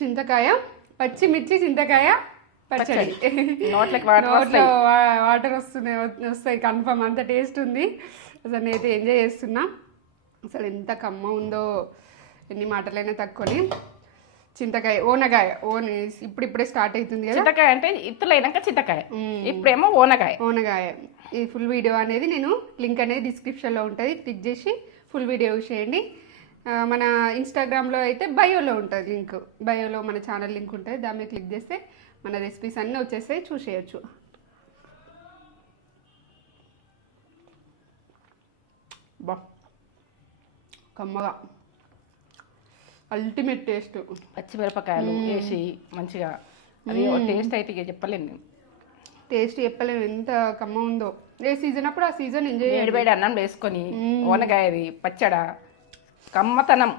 చింతకాయ, పచ్చిమిర్చి, చింతకాయ పచ్చడి. నోట్లోకి నోట్లో వాటర్ వస్తాయి కన్ఫర్మ్, అంత టేస్ట్ ఉంది. అసలు నేనైతే ఎంజాయ్ చేస్తున్నా. అసలు ఎంత కమ్మ ఉందో, ఎన్ని మాటలైనా తక్కువని. చింతకాయ ఓనగాయ, ఇప్పుడిప్పుడే స్టార్ట్ అవుతుంది కదా. చింతకాయ అంటే ఇత్తులైనాక చింతకాయ, ఇప్పుడేమో ఓనగాయ. ఓనగాయ. ఈ ఫుల్ వీడియో అనేది నేను లింక్ అనేది డిస్క్రిప్షన్లో ఉంటుంది, క్లిక్ చేసి ఫుల్ వీడియో చేయండి. మన ఇన్స్టాగ్రామ్లో అయితే బయోలో ఉంటుంది లింక్, బయోలో మన ఛానల్ లింక్ ఉంటుంది, దాని మీద క్లిక్ చేస్తే మన రెసిపీస్ అన్నీ వచ్చేస్తాయి, చూసేయచ్చు. బా కమ్మగా, అల్టిమేట్ టేస్ట్. పచ్చిమిరపకాయలు వేసి మంచిగా, అది టేస్ట్ అయితే ఇక చెప్పలేను నేను. టేస్ట్ చెప్పలేము ఎంత కమ్మ ఉందో. ఏ సీజన్ అప్పుడు ఆ సీజన్ ఎంజాయ్. వేడి వేడి అన్నం వేసుకొని ఓనగాయది పచ్చడ, కమ్మతనం.